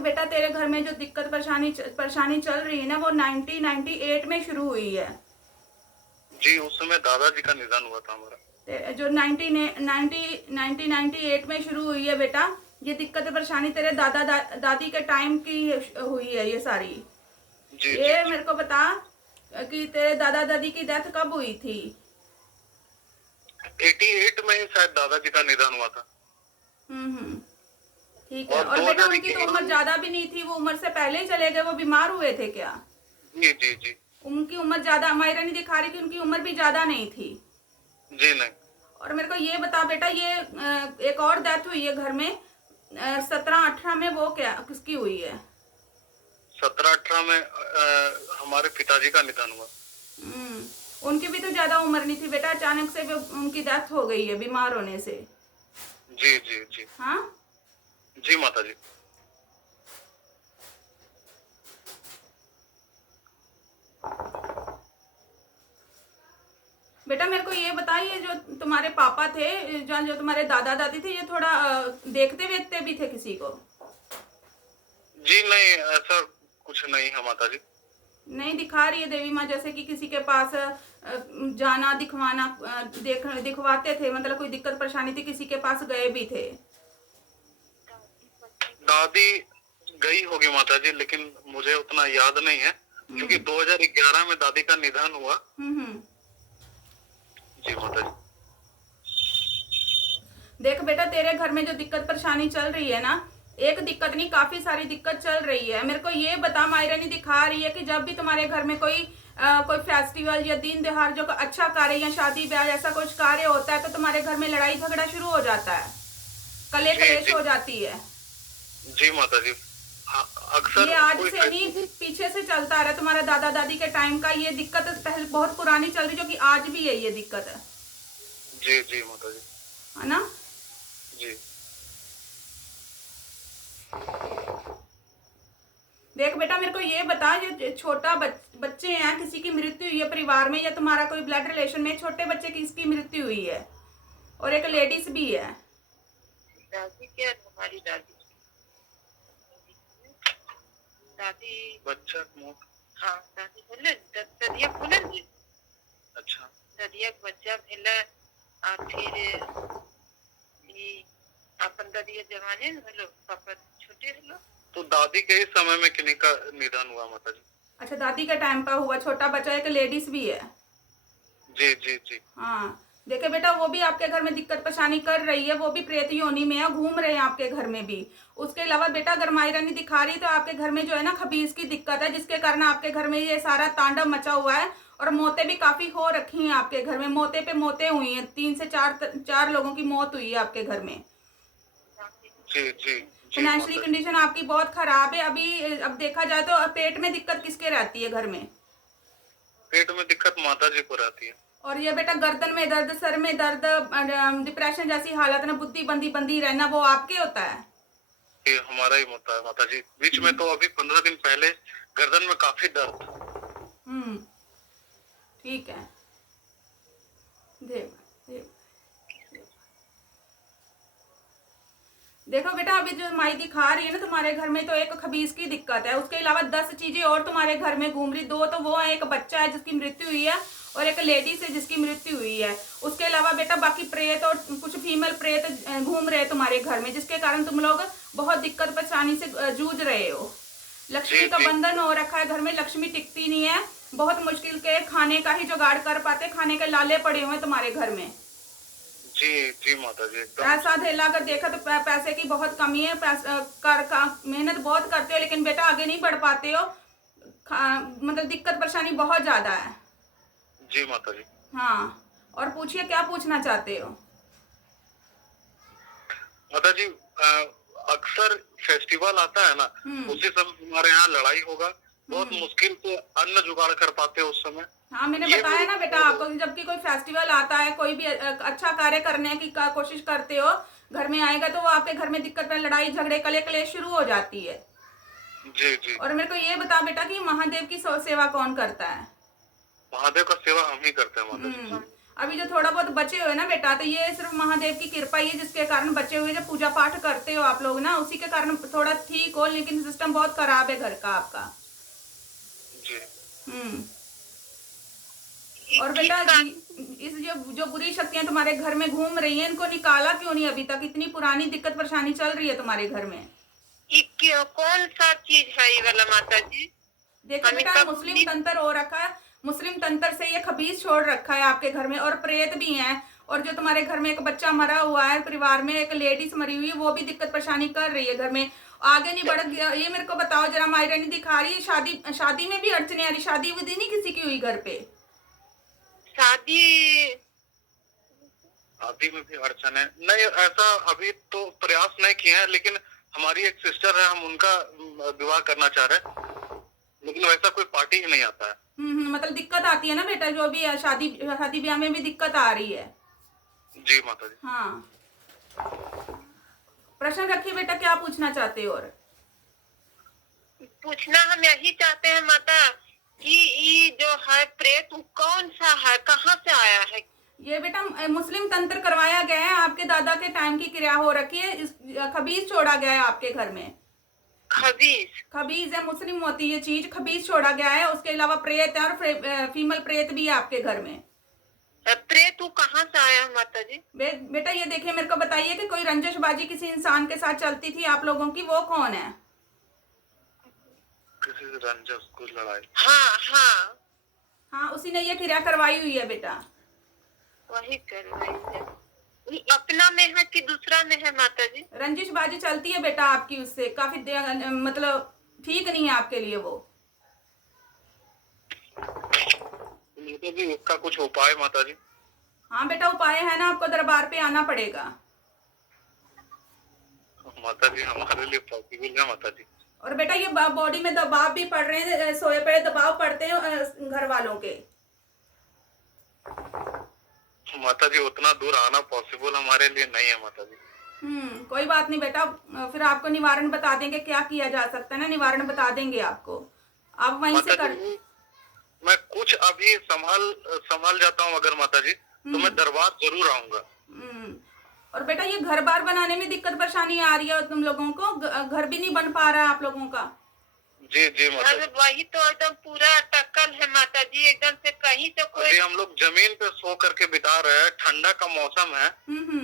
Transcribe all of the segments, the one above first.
बेटा तेरे घर में जो दिक्कत परेशानी चल रही है ना, वो 1998 में शुरू हुई है। जी, उस समय दादाजी का निधन हुआ था हमारा। जो 1998 में शुरू हुई है बेटा, ये दिक्कत परेशानी तेरे दादी के टाइम की हुई है ये सारी। जी जी ये जी। मेरे को बता कि तेरे दादा दादी की डेथ कब हुई थी? 88 में ही शायद दादाजी का निधन हुआ था। हम्म। ठीक है। और और बेटा उनकी तो 2011। उम्र ज्यादा भी नहीं थी, वो उम्र से पहले ही चले गए, वो बीमार हुए थे क्या? जी जी जी। उनकी उम्र ज्यादा, मायरा नहीं दिखा रही कि उनकी उम्र भी ज्यादा नहीं थी। जी नहीं। और मेरे को ये बता बेटा, ये एक और डेथ हुई है घर में 17-18 में, वो क्या किसकी हुई है? 17-18 में हमारे पिताजी का निधन हुआ। उनकी भी तो ज्यादा उम्र नहीं थी बेटा, अचानक से उनकी डेथ हो गई है बीमार होने से। जी जी जी। हाँ। जी माता जी। बेटा मेरे को ये बताइए, जो तुम्हारे पापा थे, जो तुम्हारे दादा दादी थे, ये थोड़ा देखते वेखते भी थे किसी को? जी नहीं, ऐसा कुछ नहीं है माता जी। नहीं दिखा रही है देवी माँ, जैसे कि किसी के पास जाना दिखवाना, दिखवाते थे, मतलब कोई दिक्कत परेशानी थी किसी के पास गए भी थे? दादी गई होगी माता जी, लेकिन मुझे उतना याद नहीं है, क्योंकि 2011 में दादी का निधन हुआ। हम्म। जी माता जी। देख बेटा, तेरे घर में जो दिक्कत परेशानी चल रही है ना, एक दिक्कत नहीं, काफी सारी दिक्कत चल रही है। मेरे को ये बता, मायरा नहीं दिखा रही है कि जब भी तुम्हारे घर में कोई फेस्टिवल या दिन त्योहार, जो अच्छा कार्य या शादी ब्याह ऐसा कुछ कार्य होता है, तो तुम्हारे घर में लड़ाई झगड़ा शुरू हो जाता है, कले जी कलेश जी हो जाती है। जी माता जी। ये अक्सर आज कोई से नहीं, पीछे से चलता आ रहा है, तुम्हारा दादा दादी के टाइम का ये दिक्कत पहले बहुत पुरानी चल रही, जो कि आज भी है ये दिक्कत जी जी माता जी। है ना? जी देख बेटा, मेरे को ये बता, ये छोटा बच्चे हैं, किसी की मृत्यु हुई है परिवार में, या तुम्हारा कोई ब्लड रिलेशन में छोटे बच्चे की इसकी मृत्यु हुई है, और एक लेडीज भी है? दादी क्या, हमारी दादी दादी बच्चा मौत। हाँ दादी बोले ददिया बोले जी। अच्छा। ददिया के बच्चा भेला। और फिर ये अपन ददिया जमाने में हेलो पापा छोटे हेलो। तो दादी के ही समय में किन्हीं का निधन हुआ माता जी। अच्छा, दादी का टाइम का हुआ, छोटा बच्चा, एक लेडीज भी है। जी जी जी। हाँ। देखे बेटा, वो भी आपके घर में दिक्कत परेशानी कर रही है, वो भी प्रेत योनि में है, घूम रहे हैं आपके घर में भी। उसके अलावा बेटा, अगर मायरा नहीं दिखा रही, तो आपके घर में जो है ना, खबीज की दिक्कत है, जिसके कारण आपके घर में ये सारा तांडव मचा हुआ है। और मौतें भी काफी हो रखी हैं आपके घर में, मौतें पे मौतें हुई हैं, 3 से 4 लोगों की मौत हुई है आपके घर में। जी जी जी फाइनेंशियली माता जी। कंडीशन आपकी बहुत खराब है अभी। अब देखा जाए तो पेट में दिक्कत किसके रहती है घर में? पेट में दिक्कत माता जी को रहती है। और ये बेटा, गर्दन में दर्द, सर में दर्द, डिप्रेशन जैसी हालत में बुद्धि बंदी बंदी रहना, वो आपके होता है? ये हमारा ही होता है माता जी। बीच में तो अभी 15 दिन पहले गर्दन में काफी दर्द। हम्म। ठीक है। देख देख देखो बेटा, अभी जो माई दिखा रही है ना तुम्हारे घर में, तो एक खबीज की दिक्कत है, उसके अलावा 10 चीजें और तुम्हारे घर में घूम रही। 2 तो वो है, एक बच्चा है जिसकी मृत्यु हुई है, और एक लेडीज है जिसकी मृत्यु हुई है। उसके अलावा बेटा बाकी प्रेत और कुछ फीमेल प्रेत घूम रहे हैं तुम्हारे घर में, जिसके कारण तुम लोग बहुत दिक्कत परेशानी से जूझ रहे हो। लक्ष्मी का बंधन हो रखा है घर में, लक्ष्मी टिकती नहीं है, बहुत मुश्किल के खाने का ही जुगाड़ कर पाते, खाने के लाले पड़े हुए तुम्हारे घर में। जी जी माता जी एकदम। पैसा धेला अगर देखा तो पैसे की बहुत कमी है, मेहनत बहुत करते हो, लेकिन बेटा आगे नहीं बढ़ पाते हो। मतलब दिक्कत परेशानी बहुत ज्यादा है। जी माता जी। हाँ। और पूछिए, क्या पूछना चाहते हो? माता जी, अक्सर फेस्टिवल आता है ना, उसी समय हमारे यहाँ लड़ाई होगा। बहुत मुश्किल से अन्न जुगाड़ कर पाते हैं उस समय। हाँ, मैंने ये बताया मेरी ना बेटा आपको, जबकि कोई फेस्टिवल आता है, कोई भी अच्छा कार्य करने की कोशिश करते हो, घर में आएगा तो वो आपके घर में दिक्कत, लड़ाई झगड़े कले कलेश शुरू हो जाती है। जी जी। और मेरे को ये बता बेटा कि महादेव की सेवा कौन करता है? महादेव का सेवा हम ही करते हैं माता जी। हम्म। अभी जो थोड़ा बहुत बचे हुए ना बेटा, तो ये सिर्फ महादेव की कृपा ही है, जिसके कारण बचे हुए जो पूजा पाठ करते हो आप लोग ना, उसी के कारण थोड़ा ठीक हो, लेकिन सिस्टम बहुत खराब है घर का आपका। जी। और बेटा इस जो बुरी शक्तियां तुम्हारे घर में घूम रही हैं, इनको निकाला क्यों नहीं अभी तक? इतनी पुरानी दिक्कत परेशानी चल रही है तुम्हारे घर में। कौन सा चीज है ये वाला माता जी? देखो बेटा, मुस्लिम तंत्र हो रखा है, मुस्लिम तंत्र से ये खबीज छोड़ रखा है आपके घर में, और प्रेत भी हैं, और जो तुम्हारे घर में एक बच्चा मरा हुआ है, परिवार में एक लेडीज मरी हुई है, वो भी दिक्कत परेशानी कर रही है घर में, आगे नहीं बढ़ गया। ये मेरे को बताओ जरा, मायरानी दिखा रही है शादी में भी अड़चने आ रही, शादी विधि नहीं किसी की हुई घर पे? शादी में भी अड़चन है? नहीं, ऐसा अभी तो प्रयास नहीं किए हैं, लेकिन हमारी एक सिस्टर है, हम उनका विवाह करना चाह रहे हैं, लेकिन वैसा कोई पार्टी ही नहीं आता है। मतलब दिक्कत आती है ना बेटा, जो भी शादी ब्याह में भी दिक्कत आ रही है। जी माता जी। हाँ, प्रश्न रखिए बेटा, क्या पूछना चाहते हो? और पूछना हम यही चाहते हैं माता कि ये जो है प्रेत वो कौन सा है, कहाँ से आया है? ये बेटा मुस्लिम तंत्र करवाया गया है, आपके दादा के टाइम की क्रिया हो रखी है, इस खबीज छोड़ा गया है आपके घर में। खबीज है, मुस्लिम होती है ये चीज, खबीज छोड़ा गया है। उसके अलावा प्रेत है, और फीमेल प्रेत भी है आपके घर में। प्रेत वो कहाँ से आया है माता जी? बेटा ये देखिए, मेरे को बताइए कि कोई रंजशबाजी किसी इंसान के साथ चलती थी आप लोगों की, वो कौन है? किसी से रंजस, कुछ लड़ाई? हाँ, उसी ने ये क्रिया करवाई हुई है बेटा। वही करवाई है। अपना में है कि दूसरा में है माता जी? रंजिशबाजी चलती है बेटा आपकी उससे, काफी मतलब ठीक नहीं है आपके लिए वो। तो भी उसका कुछ उपाय माता जी? हाँ बेटा, उपाय है ना, आपको दरबार पे आना पड़ेगा। माता जी हमारे लिए पॉसिबल है माता जी। और बेटा ये बॉडी में दबाव भी पड़ रहे हैं, सोए पड़े दबाव पड़ते हैं घर वालों के। माता जी उतना दूर आना पॉसिबल हमारे लिए नहीं है माता जी। कोई बात नहीं बेटा, फिर आपको निवारण बता देंगे, क्या किया जा सकता है ना, निवारण बता देंगे आपको, आप वहीं से कर। मैं कुछ अभी संभाल जाता हूँ अगर माता जी, तो मैं दरबार जरूर आऊंगा। और बेटा ये घर बार बनाने में दिक्कत परेशानी आ रही है तुम लोगों को, घर भी नहीं बन पा रहा है आप लोगों का? जी माता जी। वही तो एकदम पूरा टक्कल है माता जी, एकदम से कहीं से कोई। हम लोग जमीन पे सो करके बिता रहे हैं, ठंडा का मौसम है,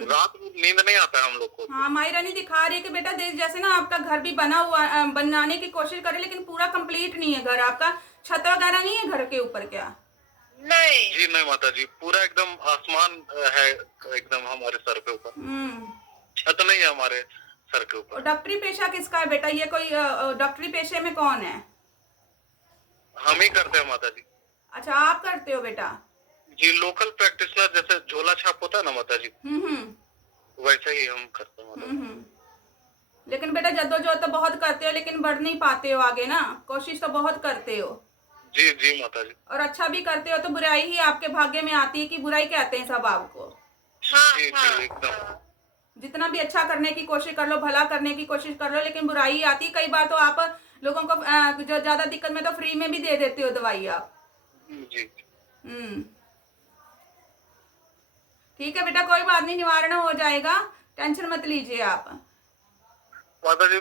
रात में नींद नहीं आता है हम लोग को। हाँ, मायरानी दिखा रही है कि बेटा जैसे ना आपका घर भी बना हुआ, बनाने की कोशिश करे, लेकिन पूरा कंप्लीट नहीं है घर आपका, छत वगैरह नहीं है घर के ऊपर क्या? नहीं जी नहीं माता जी, पूरा एकदम आसमान है एकदम हमारे सर के ऊपर, छत नहीं है हमारे सर के ऊपर। डॉक्टरी पेशा किसका है बेटा? ये कोई डॉक्टरी पेशे में कौन है? हम ही करते हैं माता जी। अच्छा, आप करते हो बेटा? जी, लोकल प्रैक्टिशनर, जैसे झोला छाप होता है ना माता जी, वैसे ही हम करते हैं माता जी। लेकिन बेटा जद्दोजहद तो बहुत करते हो, लेकिन बढ़ नहीं पाते हो आगे ना, कोशिश तो बहुत करते हो। जी माता जी। और अच्छा भी करते हो, तो बुराई ही आपके भाग्य में आती है कि बुराई कहते हैं सब आपको। जी एकदम। जितना भी अच्छा करने की कोशिश कर लो, भला करने की कोशिश कर लो, लेकिन बुराई आती। कई बार तो आप लोगों को जो ज्यादा दिक्कत में तो फ्री में भी दे देते हो दवाई आप। जी। ठीक है बेटा, कोई बात नहीं, निवारण हो जाएगा, टेंशन मत लीजिए आप। माता जी